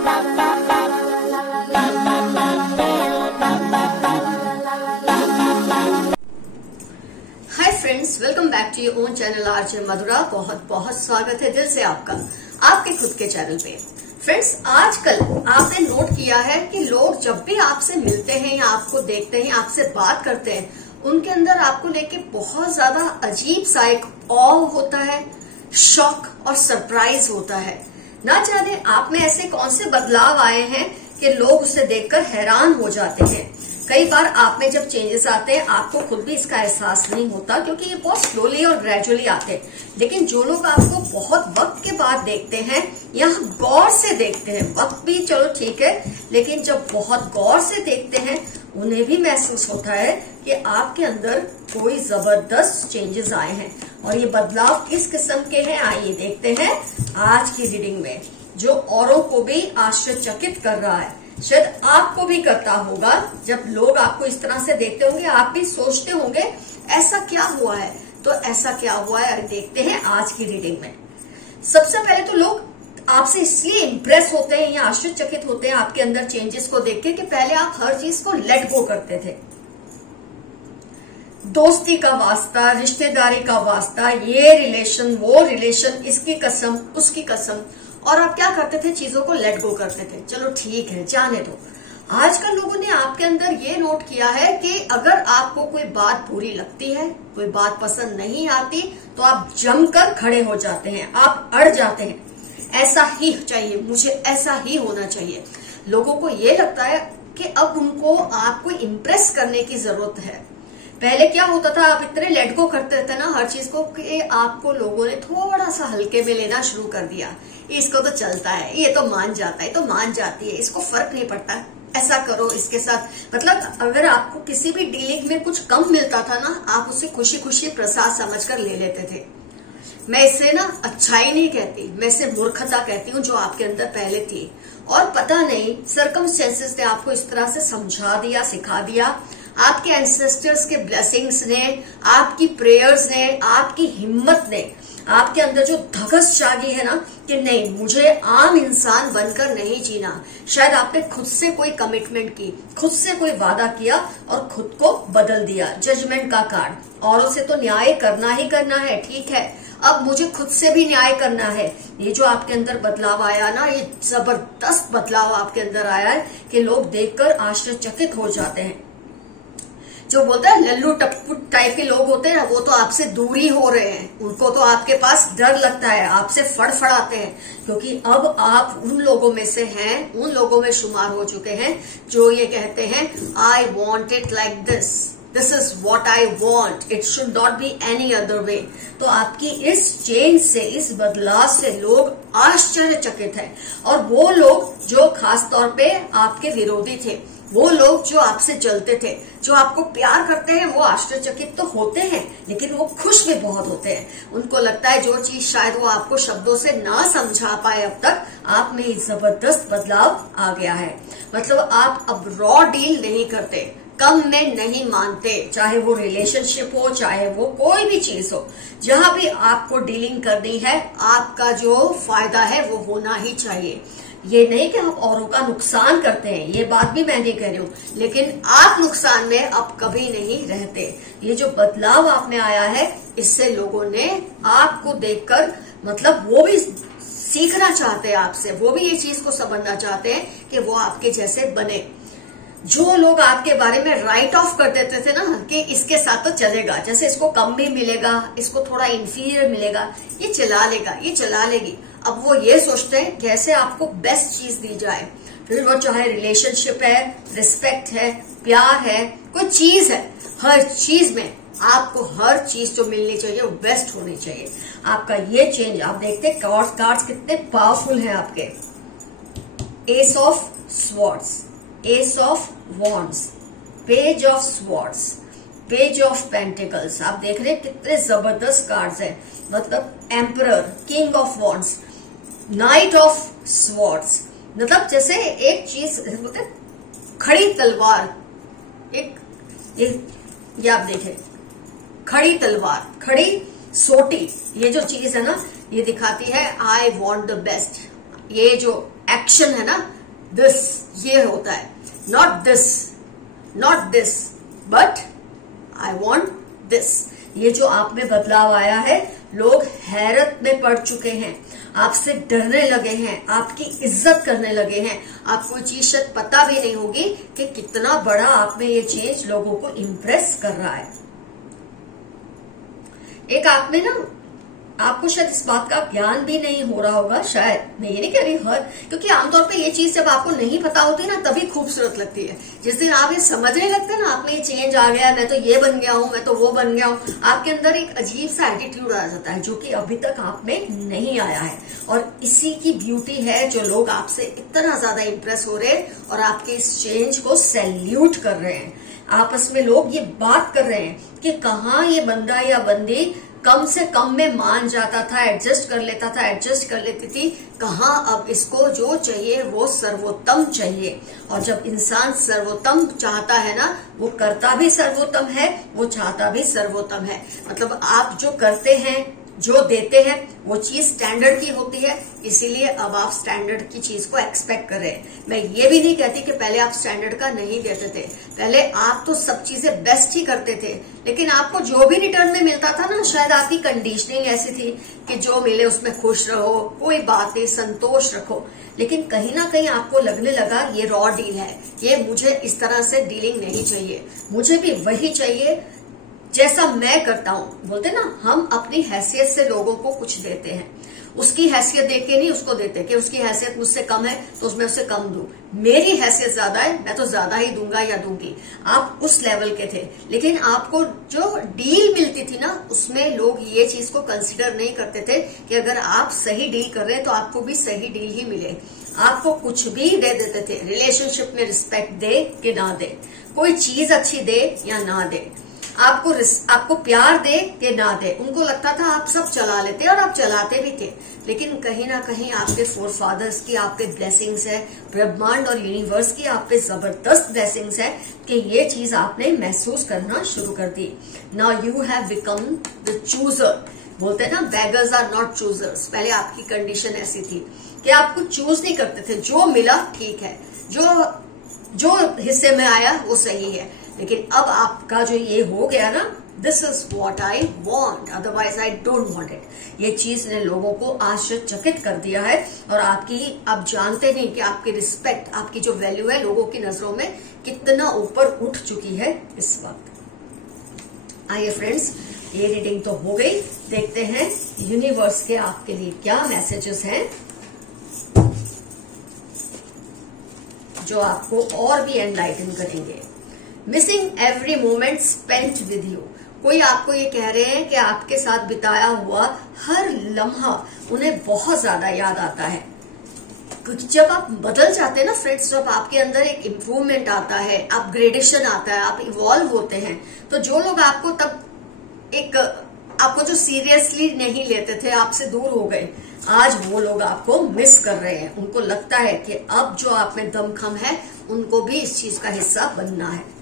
Hi friends, welcome back to your own channel RJ Madhura. बहुत बहुत स्वागत है दिल से आपका आपके खुद के चैनल पे। फ्रेंड्स, आजकल आपने नोट किया है कि लोग जब भी आपसे मिलते हैं या आपको देखते हैं, आपसे बात करते हैं, उनके अंदर आपको लेके बहुत ज्यादा अजीब सा एक ऑ होता है, शॉक और सरप्राइज होता है। ना जाने आप में ऐसे कौन से बदलाव आए हैं कि लोग उसे देखकर हैरान हो जाते हैं। कई बार आप में जब चेंजेस आते हैं आपको खुद भी इसका एहसास नहीं होता, क्योंकि ये बहुत स्लोली और ग्रेजुअली आते हैं। लेकिन जो लोग आपको बहुत वक्त के बाद देखते हैं या गौर से देखते हैं, वक्त भी चलो ठीक है, लेकिन जब बहुत गौर से देखते हैं उन्हें भी महसूस होता है कि आपके अंदर कोई जबरदस्त चेंजेस आए हैं। और ये बदलाव किस किस्म के हैं, आइए देखते हैं आज की रीडिंग में, जो औरों को भी आश्चर्यचकित कर रहा है। शायद आपको भी करता होगा। जब लोग आपको इस तरह से देखते होंगे आप भी सोचते होंगे ऐसा क्या हुआ है। तो ऐसा क्या हुआ है देखते हैं आज की रीडिंग में। सबसे पहले तो लोग आपसे इसलिए इम्प्रेस होते हैं या आश्चर्यचकित होते हैं आपके अंदर चेंजेस को देख के कि पहले आप हर चीज को लेट गो करते थे। दोस्ती का वास्ता, रिश्तेदारी का वास्ता, ये रिलेशन वो रिलेशन, इसकी कसम उसकी कसम, और आप क्या करते थे, चीजों को लेट गो करते थे। चलो ठीक है, जाने दो। आजकल लोगों ने आपके अंदर ये नोट किया है कि अगर आपको कोई बात बुरी लगती है, कोई बात पसंद नहीं आती, तो आप जमकर खड़े हो जाते हैं, आप अड़ जाते हैं। ऐसा ही चाहिए, मुझे ऐसा ही होना चाहिए। लोगों को ये लगता है कि अब उनको आपको इम्प्रेस करने की जरूरत है। पहले क्या होता था, आप इतने लेट गो करते थे ना हर चीज को कि आपको लोगों ने थोड़ा सा हल्के में लेना शुरू कर दिया। इसको तो चलता है, ये तो मान जाता है, तो मान जाती है, इसको फर्क नहीं पड़ता, ऐसा करो इसके साथ। मतलब अगर आपको किसी भी डीलिंग में कुछ कम मिलता था ना, आप उसे खुशी खुशी प्रसाद समझकर ले लेते थे। मैं इसे ना अच्छाई नहीं कहती, मैं इसे मूर्खता कहती हूँ जो आपके अंदर पहले थी। और पता नहीं सर्कमस्टेंसेस ने आपको इस तरह से समझा दिया, सिखा दिया। आपके एंसेस्टर्स के ब्लेसिंग्स ने, आपकी प्रेयर्स ने, आपकी हिम्मत ने आपके अंदर जो धगस जागी है ना कि नहीं, मुझे आम इंसान बनकर नहीं जीना। शायद आपने खुद से कोई कमिटमेंट की, खुद से कोई वादा किया और खुद को बदल दिया। जजमेंट का कार्ड, औरों से तो न्याय करना ही करना है, ठीक है, अब मुझे खुद से भी न्याय करना है। ये जो आपके अंदर बदलाव आया ना, ये जबरदस्त बदलाव आपके अंदर आया है कि लोग देखकर आश्चर्यचकित हो जाते हैं। जो बोलते हैं लल्लू टप्पू टाइप के लोग होते हैं, वो तो आपसे दूरी हो रहे हैं, उनको तो आपके पास डर लगता है, आपसे फड़फड़ाते हैं, क्योंकि अब आप उन लोगों में से हैं, उन लोगों में शुमार हो चुके हैं जो ये कहते हैं I want it like this, this is what I want, it should not be any other way. तो आपकी इस चेंज से, इस बदलाव से लोग आश्चर्यचकित हैं। और वो लोग जो खास तौर पे आपके विरोधी थे, वो लोग जो आपसे जलते थे, जो आपको प्यार करते हैं, वो आश्चर्यचकित तो होते हैं, लेकिन वो खुश भी बहुत होते हैं। उनको लगता है जो चीज शायद वो आपको शब्दों से ना समझा पाए अब तक, आप में एक जबरदस्त बदलाव आ गया है। मतलब आप अब रॉ डील नहीं करते, कम में नहीं मानते, चाहे वो रिलेशनशिप हो, चाहे वो कोई भी चीज हो। जहां भी आपको डीलिंग करनी है, आपका जो फायदा है वो होना ही चाहिए। ये नहीं कि आप औरों का नुकसान करते हैं, ये बात भी मैं नहीं कह रही हूँ, लेकिन आप नुकसान में अब कभी नहीं रहते। ये जो बदलाव आप में आया है, इससे लोगों ने आपको देखकर, मतलब वो भी सीखना चाहते हैं आपसे, वो भी ये चीज को समझना चाहते हैं कि वो आपके जैसे बने। जो लोग आपके बारे में राइट ऑफ कर देते थे ना कि इसके साथ तो चलेगा, जैसे इसको कम भी मिलेगा, इसको थोड़ा इंफीरियर मिलेगा, ये चला लेगा, ये चला लेगी, अब वो ये सोचते हैं कैसे आपको बेस्ट चीज दी जाए। फिर वो चाहे रिलेशनशिप है, रिस्पेक्ट है, प्यार है, कोई चीज है, हर चीज में आपको हर चीज जो मिलनी चाहिए वो बेस्ट होनी चाहिए। आपका ये चेंज आप देखते हैं, कार्ड्स कितने पावरफुल हैं आपके। S of swords, S of wands, page of swords, page of pentacles, आप देख रहे हैं कितने जबरदस्त कार्ड्स हैं। मतलब emperor, king of wands, night of swords, मतलब जैसे एक चीज बोलते खड़ी तलवार, एक ये आप देखें, खड़ी तलवार, खड़ी सोटी, ये जो चीज है ना, ये दिखाती है आई वॉन्ट द बेस्ट। ये जो एक्शन है ना, दिस, ये होता है, not this but I want this. ये जो आप में बदलाव आया है, लोग हैरत में पड़ चुके हैं, आपसे डरने लगे हैं, आपकी इज्जत करने लगे हैं। आपको ये चीज शायद पता भी नहीं होगी कि कितना बड़ा आप में ये चेंज लोगों को इम्प्रेस कर रहा है। एक आप में ना, आपको शायद इस बात का ज्ञान भी नहीं हो रहा होगा, शायद, मैं ये नहीं कह रही हर, क्योंकि आमतौर पे ये चीज जब आपको नहीं पता होती ना तभी खूबसूरत लगती है। जिस दिन आप ये समझने लगते हैं ना, आप में ये चेंज आ गया, मैं तो ये बन गया हूं, मैं तो वो बन गया हूं, आपके अंदर एक अजीब सा एटीट्यूड आ जाता है जो कि अभी तक आप में नहीं आया है। और इसी की ब्यूटी है जो लोग आपसे इतना ज्यादा इंप्रेस हो रहे हैं और आपके इस चेंज को सैल्यूट कर रहे हैं। आपस में लोग ये बात कर रहे हैं कि कहाँ ये बंदा या बंदी कम से कम में मान जाता था, एडजस्ट कर लेता था, एडजस्ट कर लेती थी, कहाँ अब इसको जो चाहिए वो सर्वोत्तम चाहिए। और जब इंसान सर्वोत्तम चाहता है ना, वो करता भी सर्वोत्तम है, वो चाहता भी सर्वोत्तम है। मतलब आप जो करते हैं, जो देते हैं, वो चीज स्टैंडर्ड की होती है, इसीलिए अब आप स्टैंडर्ड की चीज को एक्सपेक्ट कर रहे हैं। मैं ये भी नहीं कहती कि पहले आप स्टैंडर्ड का नहीं देते थे, पहले आप तो सब चीजें बेस्ट ही करते थे, लेकिन आपको जो भी रिटर्न में मिलता था ना, शायद आपकी कंडीशनिंग ऐसी थी कि जो मिले उसमें खुश रहो, कोई बात नहीं, संतोष रखो। लेकिन कहीं ना कहीं आपको लगने लगा ये रॉ डील है, ये मुझे इस तरह से डीलिंग नहीं चाहिए, मुझे भी वही चाहिए जैसा मैं करता हूं। बोलते ना, हम अपनी हैसियत से लोगों को कुछ देते हैं, उसकी हैसियत देख के नहीं उसको देते कि उसकी हैसियत मुझसे कम है तो उसमें उससे कम दूं, मेरी हैसियत ज्यादा है, मैं तो ज्यादा ही दूंगा या दूंगी। आप उस लेवल के थे, लेकिन आपको जो डील मिलती थी ना, उसमें लोग ये चीज को कंसिडर नहीं करते थे कि अगर आप सही डील कर रहे हैं तो आपको भी सही डील ही मिले। आपको कुछ भी दे देते थे, रिलेशनशिप में रिस्पेक्ट दे कि ना दे, कोई चीज अच्छी दे या ना दे, आपको प्यार दे कि ना दे, उनको लगता था आप सब चला लेते और आप चलाते भी थे। लेकिन कहीं ना कहीं आपके फोर फादर्स की आप पे ब्लेसिंग्स है, ब्रह्मांड और यूनिवर्स की आप पे जबरदस्त ब्लेसिंग्स है कि ये चीज आपने महसूस करना शुरू कर दी। Now you have become the chooser. बोलते हैं ना, बेगर्स आर नॉट चूजर्स। पहले आपकी कंडीशन ऐसी थी कि आप कुछ चूज नहीं करते थे, जो मिला ठीक है, जो हिस्से में आया वो सही है। लेकिन अब आपका जो ये हो गया ना, this is what I want, otherwise I don't want it, ये चीज ने लोगों को आश्चर्यचकित कर दिया है। और आप जानते नहीं कि आपकी रिस्पेक्ट, आपकी जो वैल्यू है लोगों की नजरों में कितना ऊपर उठ चुकी है इस वक्त। आइए फ्रेंड्स, ये रीडिंग तो हो गई, देखते हैं यूनिवर्स के आपके लिए क्या मैसेजेस हैं जो आपको और भी एनलाइटन करेंगे। Missing every moment spent with you. कोई आपको ये कह रहे हैं कि आपके साथ बिताया हुआ हर लम्हा उन्हें बहुत ज्यादा याद आता है। क्योंकि जब आप बदल जाते हैं ना फ्रेंड्स, जब आपके अंदर एक इम्प्रूवमेंट आता है, अपग्रेडेशन आता है, आप इवॉल्व होते हैं, तो जो लोग आपको तब आपको जो सीरियसली नहीं लेते थे, आपसे दूर हो गए, आज वो लोग आपको मिस कर रहे हैं। उनको लगता है कि अब जो आप में दमखम है, उनको भी इस चीज का हिस्सा बनना है।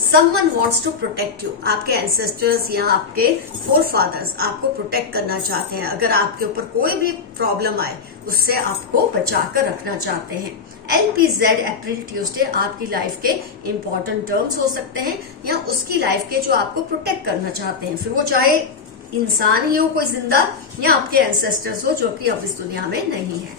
Someone wants to protect you. आपके एंसेस्टर्स या आपके फोर फादर्स आपको प्रोटेक्ट करना चाहते हैं। अगर आपके ऊपर कोई भी प्रॉब्लम आए, उससे आपको बचाकर रखना चाहते हैं। LPZ अप्रैल ट्यूसडे आपकी लाइफ के इंपॉर्टेंट टर्म्स हो सकते हैं या उसकी लाइफ के जो आपको प्रोटेक्ट करना चाहते हैं, फिर वो चाहे इंसान ही हो कोई जिंदा या आपके एंसेस्टर्स हो जो कि अब इस दुनिया में नहीं है।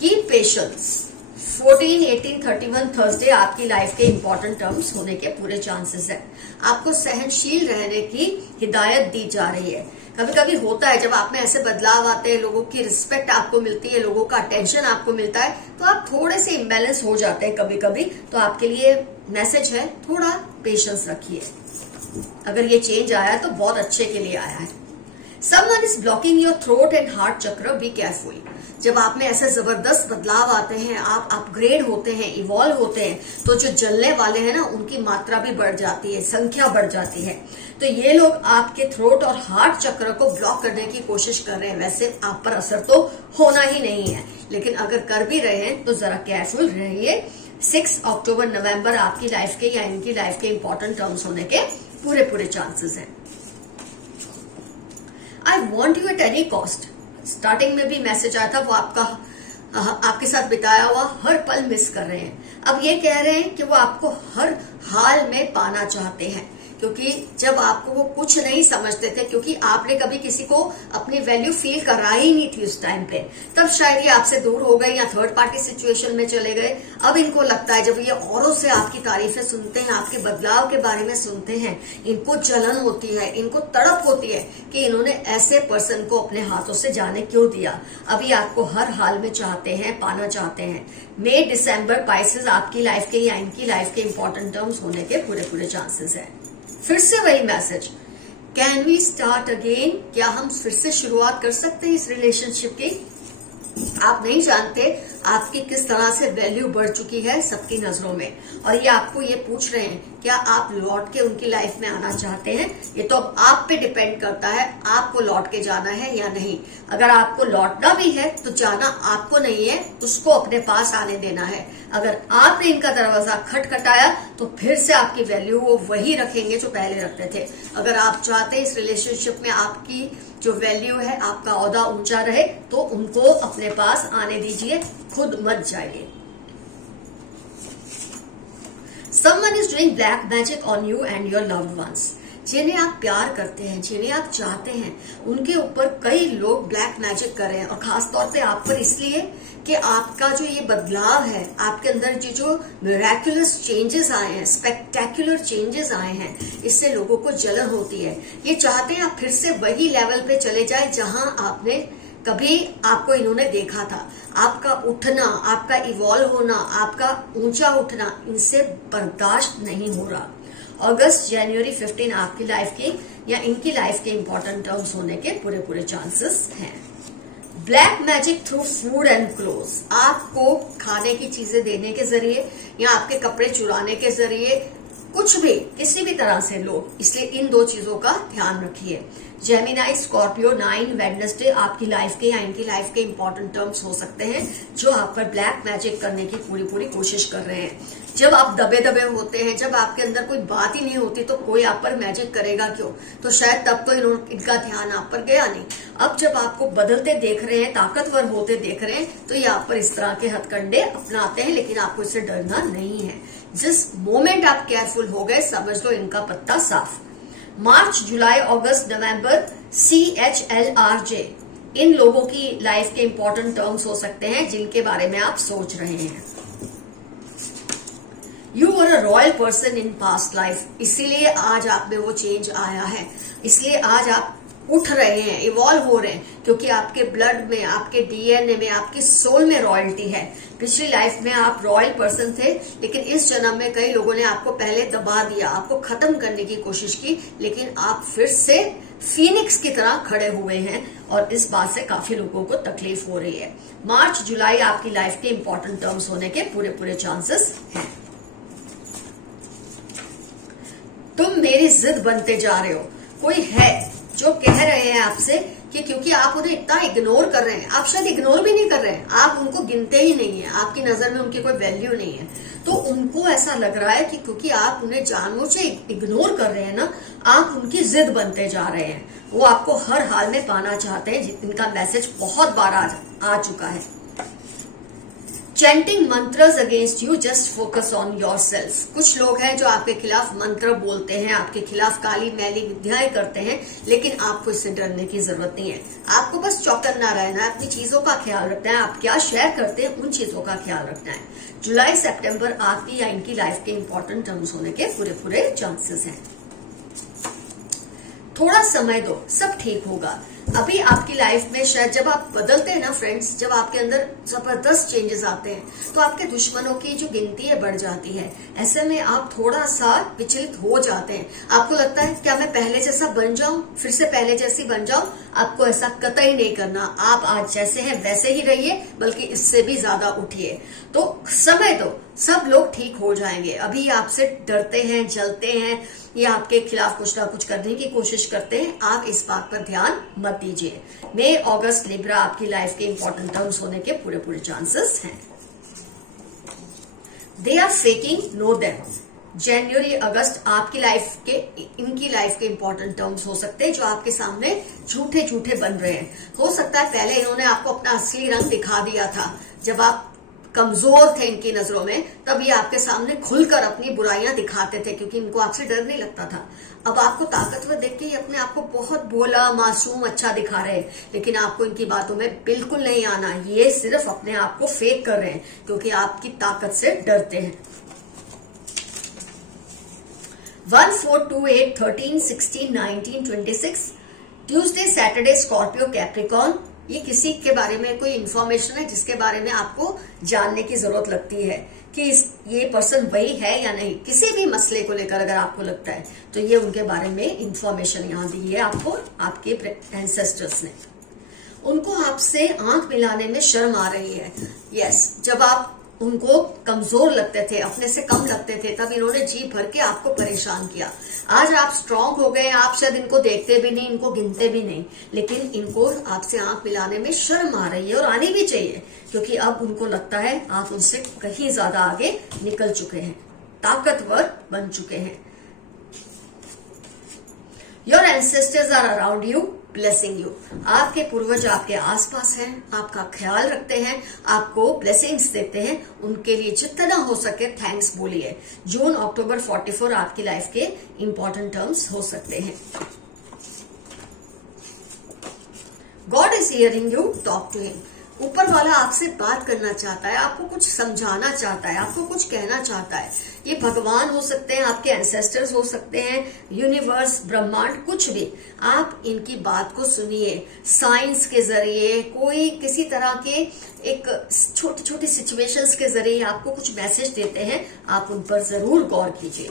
Keep patience. 14, 18, 31 थर्सडे आपकी लाइफ के इंपॉर्टेंट टर्म्स होने के पूरे चांसेस है। आपको सहनशील रहने की हिदायत दी जा रही है। कभी कभी होता है जब आप में ऐसे बदलाव आते हैं, लोगों की रिस्पेक्ट आपको मिलती है, लोगों का अटेंशन आपको मिलता है, तो आप थोड़े से इम्बैलेंस हो जाते हैं कभी कभी। तो आपके लिए मैसेज है, थोड़ा पेशेंस रखिए। अगर ये चेंज आया है तो बहुत अच्छे के लिए आया है। Someone is blocking your throat and heart chakra, be careful। जब आप में ऐसे जबरदस्त बदलाव आते हैं, आप अपग्रेड होते हैं, इवॉल्व होते हैं, तो जो जलने वाले हैं ना, उनकी मात्रा भी बढ़ जाती है, संख्या बढ़ जाती है। तो ये लोग आपके थ्रोट और हार्ट चक्र को ब्लॉक करने की कोशिश कर रहे हैं। वैसे आप पर असर तो होना ही नहीं है, लेकिन अगर कर भी रहे हैं तो जरा केयरफुल रहिए। 6 अक्टूबर नवंबर आपकी लाइफ के या इनकी लाइफ के इंपॉर्टेंट टर्म्स होने के पूरे चांसेस हैं। I want you at any cost. Starting में भी मैसेज आया था, वो आपका आपके साथ बिताया हुआ हर पल मिस कर रहे हैं। अब ये कह रहे हैं कि वो आपको हर हाल में पाना चाहते हैं, क्योंकि जब आपको वो कुछ नहीं समझते थे, क्योंकि आपने कभी किसी को अपनी वैल्यू फील करा ही नहीं थी उस टाइम पे, तब शायद ये आपसे दूर हो गए या थर्ड पार्टी सिचुएशन में चले गए। अब इनको लगता है जब ये औरों से आपकी तारीफें सुनते हैं, आपके बदलाव के बारे में सुनते हैं, इनको जलन होती है, इनको तड़प होती है कि इन्होंने ऐसे पर्सन को अपने हाथों से जाने क्यों दिया। अभी आपको हर हाल में चाहते हैं, पाना चाहते हैं। मई दिसंबर पाइसेस आपकी लाइफ के या इनकी लाइफ के इंपॉर्टेंट टर्म्स होने के पूरे चांसेस है। फिर से वही message, can we start again, क्या हम फिर से शुरुआत कर सकते हैं इस रिलेशनशिप की। आप नहीं जानते आपकी किस तरह से वैल्यू बढ़ चुकी है सबकी नजरों में, और ये आपको ये पूछ रहे हैं क्या आप लौट के उनकी लाइफ में आना चाहते हैं। ये तो अब आप पे डिपेंड करता है, आपको लौट के जाना है या नहीं। अगर आपको लौटना भी है तो जाना आपको नहीं है, उसको अपने पास आने देना है। अगर आपने इनका दरवाजा खटखटाया तो फिर से आपकी वैल्यू वो वही रखेंगे जो पहले रखते थे। अगर आप चाहते हैं इस रिलेशनशिप में आपकी जो वैल्यू है, आपका ओहदा ऊंचा रहे, तो उनको अपने पास आने दीजिए, खुद मत जाइए। Someone is doing black magic on you and your loved ones. जिन्हें आप प्यार करते हैं, जिन्हें आप चाहते हैं, उनके ऊपर कई लोग ब्लैक मैजिक कर रहे हैं, और खास तौर पे आप पर इसलिए कि आपका जो ये बदलाव है, आपके अंदर जो मिरेक्युलस चेंजेस आए हैं, स्पेक्टेकुलर चेंजेस आए हैं, इससे लोगों को जलन होती है। ये चाहते हैं आप फिर से वही लेवल पे चले जाए जहां आपने कभी आपको इन्होंने देखा था। आपका उठना, आपका इवॉल्व होना, आपका ऊंचा उठना इनसे बर्दाश्त नहीं हो रहा। अगस्त जनवरी 15 आपकी लाइफ की या इनकी लाइफ के इंपॉर्टेंट टर्म्स होने के पूरे चांसेस हैं। Black magic through food and clothes, आपको खाने की चीजें देने के जरिए या आपके कपड़े चुराने के जरिए, कुछ भी किसी भी तरह से लोग, इसलिए इन दो चीजों का ध्यान रखिए। जेमिनाई, स्कॉर्पियो, 9 वेडनेसडे आपकी लाइफ के या इनकी लाइफ के इंपॉर्टेंट टर्म्स हो सकते हैं जो आप पर ब्लैक मैजिक करने की पूरी कोशिश कर रहे हैं। जब आप दबे होते हैं, जब आपके अंदर कोई बात ही नहीं होती, तो कोई आप पर मैजिक करेगा क्यों। तो शायद तब तो इनका ध्यान आप पर गया नहीं। अब जब आपको बदलते देख रहे हैं, ताकतवर होते देख रहे हैं, तो ये आप पर इस तरह के हथकंडे अपनाते हैं, लेकिन आपको इससे डरना नहीं है। जिस मोमेंट आप केयरफुल हो गए, समझ लो इनका पत्ता साफ। मार्च, जुलाई, अगस्त, नवंबर, CHLRJ, इन लोगों की लाइफ के इंपॉर्टेंट टर्म्स हो सकते हैं जिनके बारे में आप सोच रहे हैं। You were a royal person in past life, इसीलिए आज आप में वो चेंज आया है, इसलिए आज आप उठ रहे हैं, इवॉल्व हो रहे हैं, क्योंकि आपके ब्लड में, आपके DNA में, आपकी सोल में रॉयल्टी है। पिछली लाइफ में आप रॉयल पर्सन थे, लेकिन इस जन्म में कई लोगों ने आपको पहले दबा दिया, आपको खत्म करने की कोशिश की, लेकिन आप फिर से फीनिक्स की तरह खड़े हुए हैं, और इस बात से काफी लोगों को तकलीफ हो रही है। मार्च, जुलाई आपकी लाइफ के इंपॉर्टेंट टर्म्स होने के पूरे चांसेस हैं। तुम मेरी जिद बनते जा रहे हो, कोई है जो कह रहे हैं आपसे कि क्योंकि आप उन्हें इतना इग्नोर कर रहे हैं, आप शायद इग्नोर भी नहीं कर रहे हैं, आप उनको गिनते ही नहीं है, आपकी नजर में उनकी कोई वैल्यू नहीं है, तो उनको ऐसा लग रहा है कि क्योंकि आप उन्हें जानबूझ से इग्नोर कर रहे हैं ना, आप उनकी जिद बनते जा रहे हैं। वो आपको हर हाल में पाना चाहते हैं, इनका मैसेज बहुत बार आ चुका है। Chanting मंत्रस against you, just focus on your self, कुछ लोग हैं जो आपके खिलाफ मंत्र बोलते हैं, आपके खिलाफ काली मैली विद्याएं करते हैं, लेकिन आपको इससे डरने की जरूरत नहीं है। आपको बस चौकन्ना रहना है, अपनी चीजों का ख्याल रखना है, आप क्या शेयर करते हैं उन चीजों का ख्याल रखना है। जुलाई, सितंबर आपकी या इनकी लाइफ के इंपॉर्टेंट टर्म्स होने के पूरे चांसेस हैं। थोड़ा समय दो, सब ठीक होगा। अभी आपकी लाइफ में शायद जब आप बदलते हैं ना फ्रेंड्स, जब आपके अंदर जबरदस्त चेंजेस आते हैं, तो आपके दुश्मनों की जो गिनती है बढ़ जाती है। ऐसे में आप थोड़ा सा विचलित हो जाते हैं, आपको लगता है क्या मैं पहले जैसा बन जाऊं, फिर से पहले जैसी बन जाऊं। आपको ऐसा कतई नहीं करना, आप आज जैसे हैं वैसे ही रहिए, बल्कि इससे भी ज्यादा उठिए। तो समय दो, सब लोग ठीक हो जाएंगे। अभी आपसे डरते हैं, जलते हैं, या आपके खिलाफ कुछ ना कुछ करने की कोशिश करते हैं, आप इस बात पर ध्यान मत दीजिए। मई, अगस्त, लिब्रा आपकी लाइफ के इंपॉर्टेंट टर्म्स होने के पूरे चांसेस हैं। They are faking, know them, जनवरी, अगस्त आपकी लाइफ के, इनकी लाइफ के इंपॉर्टेंट टर्म्स हो सकते हैं जो आपके सामने झूठे बन रहे हैं। हो सकता है पहले इन्होंने आपको अपना असली रंग दिखा दिया था, जब आप कमजोर थे इनकी नजरों में, तब ये आपके सामने खुलकर अपनी बुराइयां दिखाते थे क्योंकि इनको आपसे डर नहीं लगता था। अब आपको ताकतवर देख के ये अपने आप को बहुत भोला, मासूम, अच्छा दिखा रहे हैं, लेकिन आपको इनकी बातों में बिल्कुल नहीं आना। ये सिर्फ अपने आप को फेक कर रहे हैं क्योंकि आपकी ताकत से डरते हैं। 1, 4, 2, 8, 13, 16, 19, 26 ट्यूसडे, सैटरडे, स्कॉर्पियो, कैप्रिकॉर्न। ये किसी के बारे में कोई इंफॉर्मेशन है जिसके बारे में आपको जानने की जरूरत लगती है कि ये पर्सन वही है या नहीं। किसी भी मसले को लेकर अगर आपको लगता है तो ये उनके बारे में इंफॉर्मेशन यहाँ दी है आपको आपके एंसेस्टर्स ने। उनको आपसे आंख मिलाने में शर्म आ रही है। यस, जब आप उनको कमजोर लगते थे, अपने से कम लगते थे, तब इन्होंने जी भर के आपको परेशान किया। आज आप स्ट्रांग हो गए, आप शायद इनको देखते भी नहीं, इनको गिनते भी नहीं, लेकिन इनको आपसे आंख मिलाने में शर्म आ रही है और आनी भी चाहिए क्योंकि अब उनको लगता है आप उनसे कहीं ज्यादा आगे निकल चुके हैं, ताकतवर बन चुके हैं। Your ancestors are around you, blessing you. आपके पूर्वज आपके आसपास हैं, आपका ख्याल रखते हैं, आपको ब्लेसिंग्स देते हैं। उनके लिए जितना हो सके थैंक्स बोलिए। जून, अक्टूबर 44 आपकी लाइफ के इंपॉर्टेंट टर्म्स हो सकते हैं। God is hearing you, talk to him. ऊपर वाला आपसे बात करना चाहता है, आपको कुछ समझाना चाहता है, आपको कुछ कहना चाहता है। ये भगवान हो सकते हैं, आपके एंसेस्टर्स हो सकते हैं, यूनिवर्स, ब्रह्मांड, कुछ भी। आप इनकी बात को सुनिए। साइंस के जरिए, कोई किसी तरह के एक छोटी छोटी सिचुएशंस के जरिए आपको कुछ मैसेज देते हैं, आप उन पर जरूर गौर कीजिए।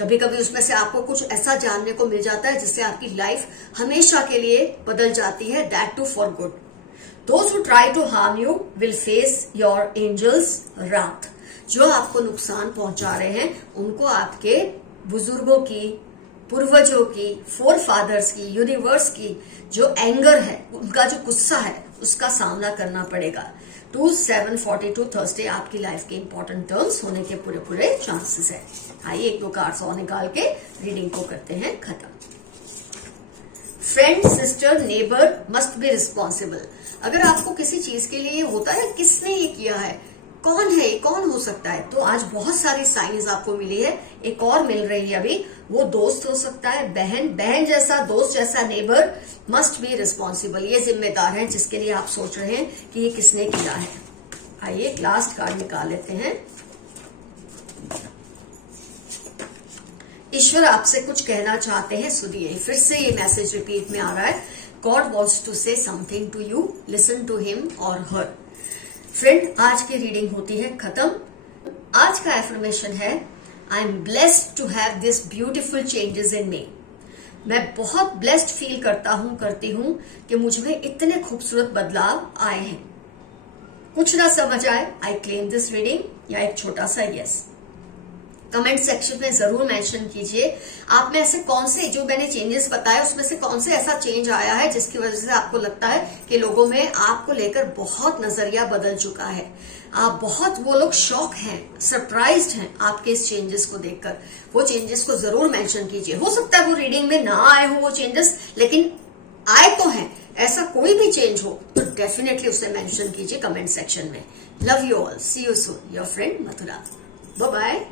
कभी कभी उसमें से आपको कुछ ऐसा जानने को मिल जाता है जिससे आपकी लाइफ हमेशा के लिए बदल जाती है, that too for good. Those who try to harm you will face your angels' wrath। जो आपको नुकसान पहुंचा रहे हैं उनको आपके बुजुर्गों की, पूर्वजों की, फोर फादर्स की, यूनिवर्स की जो एंगर है, उनका जो गुस्सा है, उसका सामना करना पड़ेगा। 2/7/42 थर्सडे आपकी लाइफ के इंपॉर्टेंट टर्म्स होने के पूरे पूरे चांसेस है। आइए 1-2 कार्ड्स और निकाल के रीडिंग को करते हैं खत्म। Friend, sister, neighbour must be responsible. अगर आपको किसी चीज के लिए होता है किसने ये किया है, कौन है, कौन हो सकता है, तो आज बहुत सारी साइंस आपको मिली है। एक और मिल रही है अभी, वो दोस्त हो सकता है, बहन, बहन जैसा, दोस्त जैसा, नेबर मस्ट बी रिस्पॉन्सिबल। ये जिम्मेदार है जिसके लिए आप सोच रहे हैं कि ये किसने किया है। आइए एक लास्ट कार्ड निकाल लेते हैं। ईश्वर आपसे कुछ कहना चाहते हैं, सुनिए। फिर से ये मैसेज रिपीट में आ रहा है। God wants to say something to you, listen to him और हर। फ्रेंड, आज की रीडिंग होती है खत्म। आज का एफर्मेशन है, I am blessed to have this beautiful changes in me. मैं बहुत ब्लेस्ड फील करता हूं, करती हूं कि मुझ में इतने खूबसूरत बदलाव आए हैं। कुछ ना समझ आए, आई क्लेम दिस रीडिंग या एक छोटा सा यस। कमेंट सेक्शन में जरूर मेंशन कीजिए आप में ऐसे कौन से, जो मैंने चेंजेस बताए उसमें से कौन से ऐसा चेंज आया है जिसकी वजह से आपको लगता है कि लोगों में आपको लेकर बहुत नजरिया बदल चुका है। आप बहुत, वो लोग शॉक हैं, सरप्राइज्ड हैं आपके इस चेंजेस को देखकर। वो चेंजेस को जरूर मेंशन कीजिए। हो सकता है वो रीडिंग में ना आए हो वो चेंजेस, लेकिन आए तो हैं। ऐसा कोई भी चेंज हो तो डेफिनेटली उसे मेंशन कीजिए कमेंट सेक्शन में। Love you all, see you soon, your friend Mathura. Bye bye.